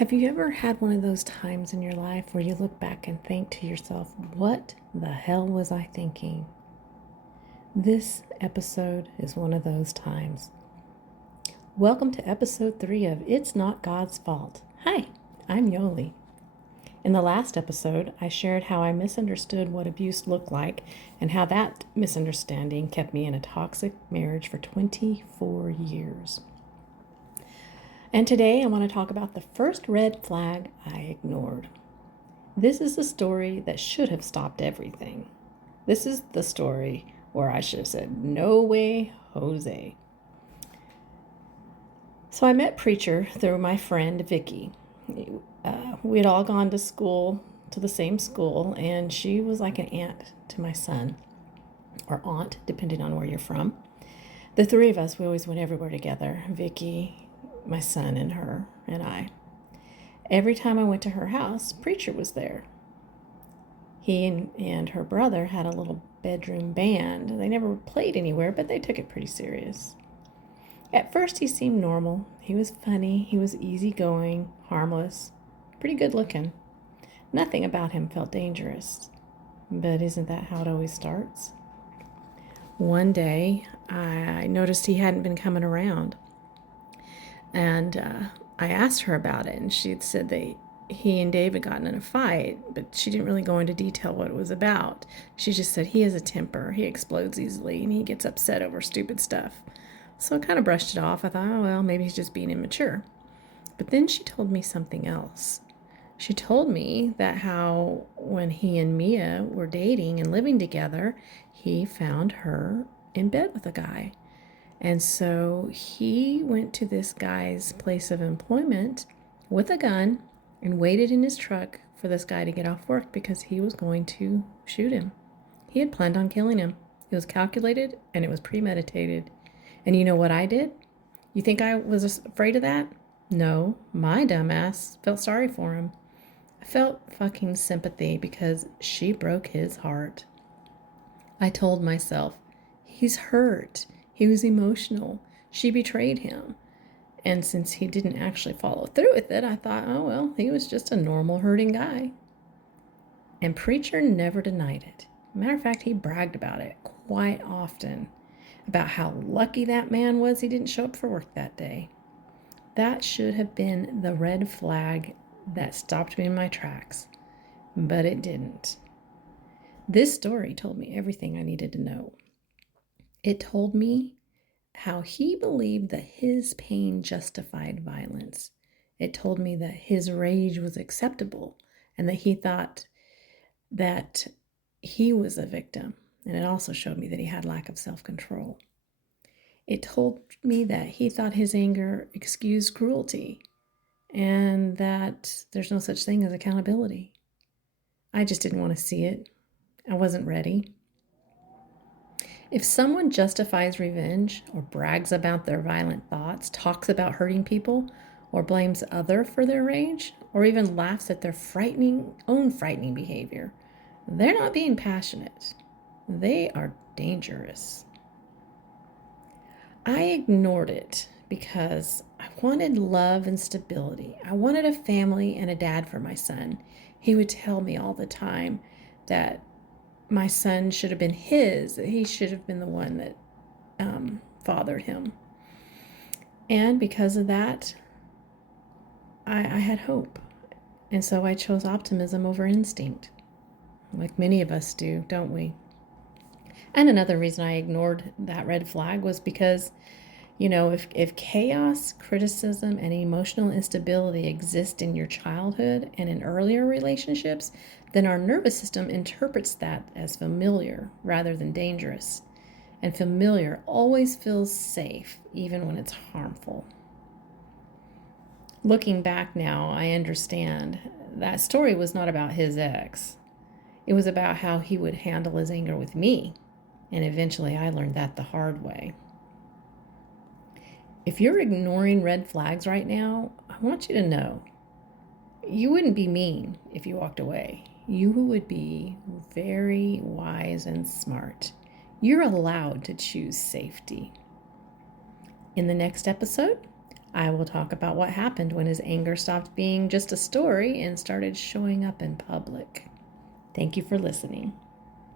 Have you ever had one of those times in your life where you look back and think to yourself, what the hell was I thinking? This episode is one of those times. Welcome to episode 3 of It's Not God's Fault. Hi, I'm Yoli. In the last episode, I shared how I misunderstood what abuse looked like and how that misunderstanding kept me in a toxic marriage for 24 years. And today I want to talk about the first red flag I ignored. This is the story that should have stopped everything. This is the story where I should have said, no way, Jose. So I met Preachert through my friend Vicki. We had all gone to school, to the same school, and she was like an aunt to my son, or aunt, depending on where you're from. The three of us, we always went everywhere together, Vicki, my son, and her, and I. Every time I went to her house, Preachert was there. He and her brother had a little bedroom band. They never played anywhere, but they took it pretty serious. At first, he seemed normal. He was funny. He was easygoing, harmless, pretty good looking. Nothing about him felt dangerous. But isn't that how it always starts? One day, I noticed he hadn't been coming around. And I asked her about it, and she said he and Dave had gotten in a fight, but she didn't really go into detail what it was about. She just said he has a temper, he explodes easily, and he gets upset over stupid stuff. So I kind of brushed it off. I thought, oh, well, maybe he's just being immature. But then she told me something else. She told me that how when he and Mia were dating and living together, he found her in bed with a guy. And so he went to this guy's place of employment with a gun and waited in his truck for this guy to get off work because he was going to shoot him. He had planned on killing him. It was calculated and it was premeditated. And you know what I did? You think I was afraid of that? No, my dumbass felt sorry for him. I felt fucking sympathy because she broke his heart. I told myself, he's hurt. He was emotional. She betrayed him. And since he didn't actually follow through with it, I thought, oh, well, he was just a normal hurting guy. And Preachert never denied it. Matter of fact, he bragged about it quite often, about how lucky that man was he didn't show up for work that day. That should have been the red flag that stopped me in my tracks, but it didn't. This story told me everything I needed to know. It told me how he believed that his pain justified violence. It told me that his rage was acceptable and that he thought that he was a victim. And it also showed me that he had lack of self-control. It told me that he thought his anger excused cruelty and that there's no such thing as accountability. I just didn't want to see it. I wasn't ready. If someone justifies revenge or brags about their violent thoughts, talks about hurting people, or blames others for their rage, or even laughs at their own frightening behavior, they're not being passionate. They are dangerous. I ignored it because I wanted love and stability. I wanted a family and a dad for my son. He would tell me all the time that my son should have been his, that he should have been the one that fathered him. And because of that, I had hope. And so I chose optimism over instinct, like many of us do, don't we? And another reason I ignored that red flag was because, if chaos, criticism, and emotional instability exist in your childhood and in earlier relationships, then our nervous system interprets that as familiar rather than dangerous. And familiar always feels safe, even when it's harmful. Looking back now, I understand that story was not about his ex. It was about how he would handle his anger with me. And eventually I learned that the hard way. If you're ignoring red flags right now, I want you to know you wouldn't be mean if you walked away. You would be very wise and smart. You're allowed to choose safety. In the next episode, I will talk about what happened when his anger stopped being just a story and started showing up in public. Thank you for listening.